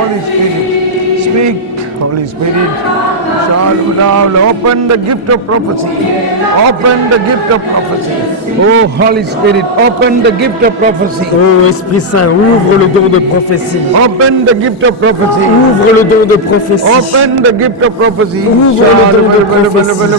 Holy Spirit. Speak, Holy Spirit. Open the gift of prophecy. Open the gift of prophecy. Oh, Holy Spirit, open the gift of prophecy. Oh Esprit Saint, ouvre le don de prophétie. Open the gift of prophecy. Ouvre le don de prophétie. Open the gift of prophecy. Ouvre le don de prophétie.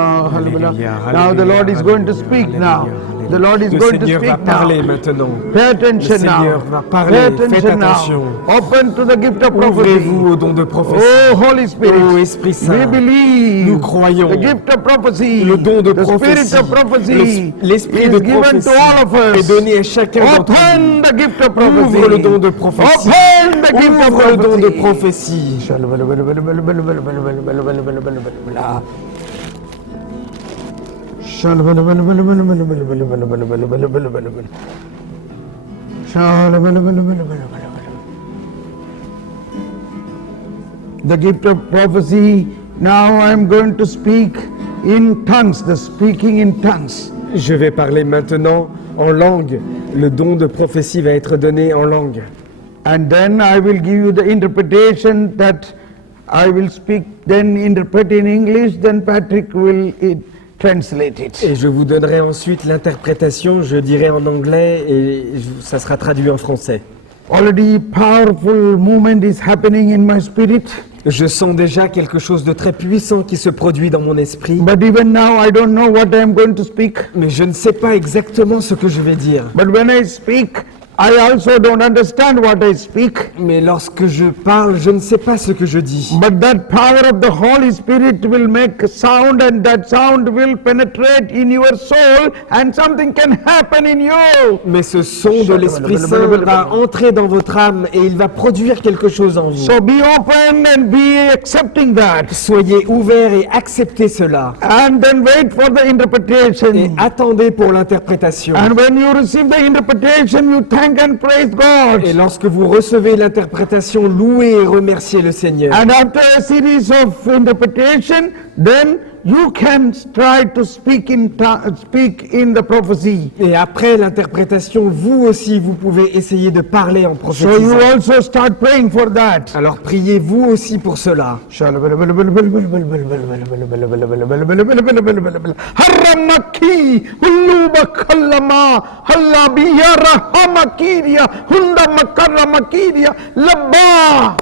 Now the Lord is going to speak now. The Lord is going to Seigneur va speak parler now. maintenant. Pay attention Le Seigneur now. va parler. Pay Faites attention attention. now. Open to the gift of prophecy. Ouvrez-vous au don de prophétie. Oh, Holy Spirit, Oh, Esprit Saint, we believe nous croyons. the gift of prophecy, Le don de the prophétie. spirit of prophecy L'esprit is de given prophétie to all of us. est donné à chacun d'entre nous. Open the gift of prophecy. Ouvre le don de prophétie. Open the gift of Ouvre le don de prophecy. prophétie. The gift of prophecy. Now I am going to speak in tongues, the speaking in tongues. Je vais parler maintenant en langue. Le don de prophétie va être donné en langue. And then I will give you the interpretation that I will speak, then interpret in English, then Patrick will translate it. Et je vous donnerai ensuite l'interprétation, je dirai en anglais et ça sera traduit en français. Already powerful movement is happening in my spirit, Je sens déjà quelque chose de très puissant qui se produit dans mon esprit, but even now I don't know what I am going to speak. mais je ne sais pas exactement ce que je vais dire. But when I speak, I also don't understand what I speak. Mais lorsque je parle, je ne sais pas ce que je dis. But that power of the Holy Spirit will make a sound, and that sound will penetrate in your soul, and something can happen in you. Mais ce son de l'Esprit Saint va entrer dans votre âme et il va produire quelque chose en vous. So be open and be accepting that. Soyez ouverts et acceptez cela. And then wait for the Et interpretation. attendez pour l'interprétation. And when you receive the interpretation, you thank and praise God. Et lorsque vous recevez l'interprétation, louez et remerciez le Seigneur. And after a series of interpretation, then you can try to speak in the prophecy. Et après l'interprétation, vous aussi, vous pouvez essayer de parler en So you prophétisant. also start praying for that. Alors priez vous aussi pour cela. Haramaki huluba kallama halabiyara hamakiria hunda makara makiria labba.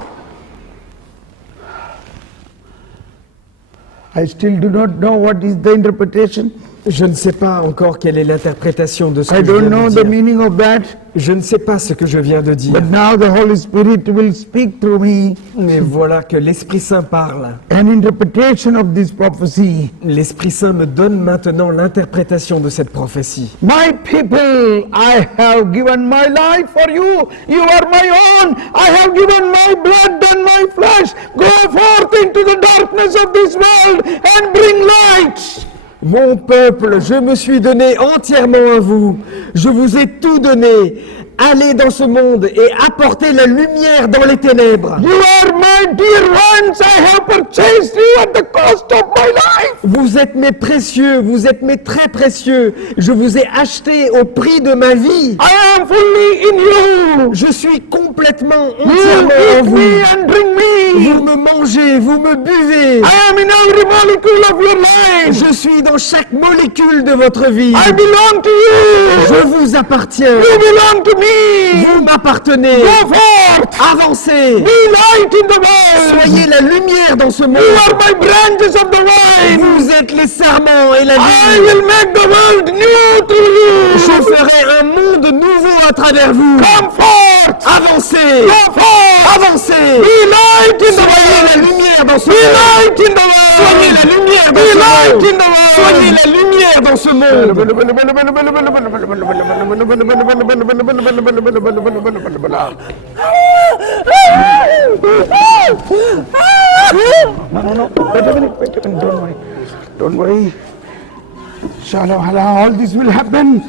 I still do not know what is the interpretation. Je ne sais pas encore quelle est l'interprétation de ce I que je don't viens know de the dire. meaning of that. Je ne sais pas ce que je viens de dire. But now the Holy Spirit will speak through me Mais voilà que l'Esprit Saint parle. an interpretation of this prophecy. L'Esprit Saint me donne maintenant l'interprétation de cette prophétie. My people, I have given my life for you. You are my own. I have given my blood and my flesh. Go forth into the darkness of this world and bring light. Mon peuple, je me suis donné entièrement à vous. Je vous ai tout donné. Allez dans ce monde et apportez la lumière dans les ténèbres. You are my dear ones. I have purchased you at the cost of my life. Vous êtes mes précieux, vous êtes mes très précieux. Je vous ai achetés au prix de ma vie. I am fully in you. Je suis complètement, You entièrement en eat vous. me and drink Vous me. me mangez, vous me buvez. I am in every molecule of your life. Je suis dans chaque molécule de votre vie. I belong to you. Je vous appartiens. You belong to me. Vous m'appartenez. Go forth. Avancez. Be light in the world. Soyez la lumière dans ce monde. You are my branches of the vine. Vous êtes les serments et la I vie. will make the world new through Je you. ferai un monde nouveau à travers vous. Come forth. Avancez. Go forth. Avancez. Be light in the Soyez la world. lumière dans ce Be monde. light in the world. Soyez la lumière Be dans ce light monde. in the world. Soyez la lumière dans ce monde. No, wait a minute, don't worry. Don't worry. All this will happen.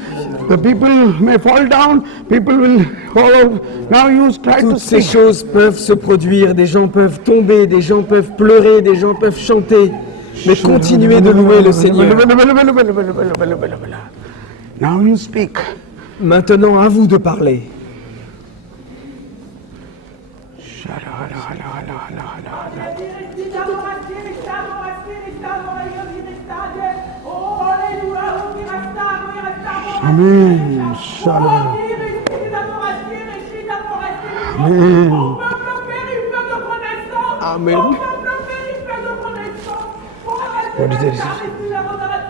The people may fall down, people will fall. Now you try to Toutes ces speak. choses peuvent se produire, des gens peuvent tomber, des gens peuvent pleurer, des gens peuvent chanter. Mais continuez de louer le Seigneur. Now you speak. Maintenant, à vous de parler. Amen. Shalom. Amen. What is it?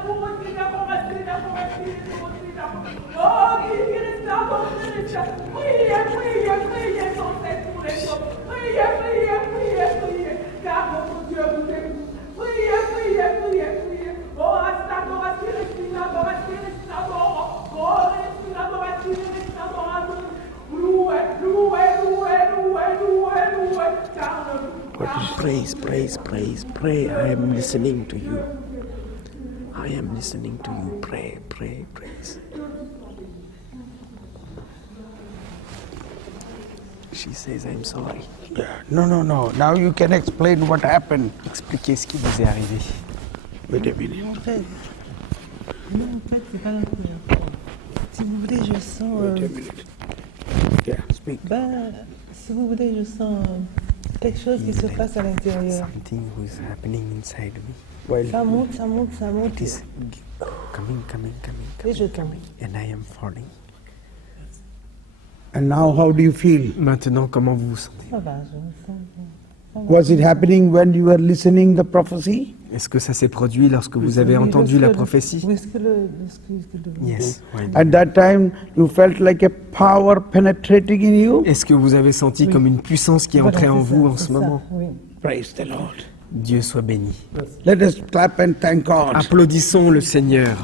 Praise, praise, praise, pray. I am listening to you. I am listening to you. Pray, pray, praise. She says, I'm sorry. No. Now you can explain what happened. Expliquez ce qui vous est arrivé. Wait a minute. En fait, c'est pas la première fois. Si vous voulez, je sens. Wait a minute. Yeah, speak. Si vous voulez, je sens quelque chose qui se passe à l'intérieur. Something was happening inside me. Well, Ça monte, ça monte, ça monte. It is coming. Et je tombe. And I am falling. and now how do you feel? Maintenant, comment vous vous sentez? Ça va, je me sens bien. Was it happening when you were listening the prophecy? Est-ce que ça s'est produit lorsque vous avez entendu la prophétie? Est-ce que le Yes. At that time, you felt like a power penetrating in you? Est-ce que vous avez senti comme une puissance qui est Voilà, entrée en c'est vous ça, en c'est ce ça, moment? oui. Praise the Lord. Dieu soit béni. Let us clap and thank God. Applaudissons le Seigneur.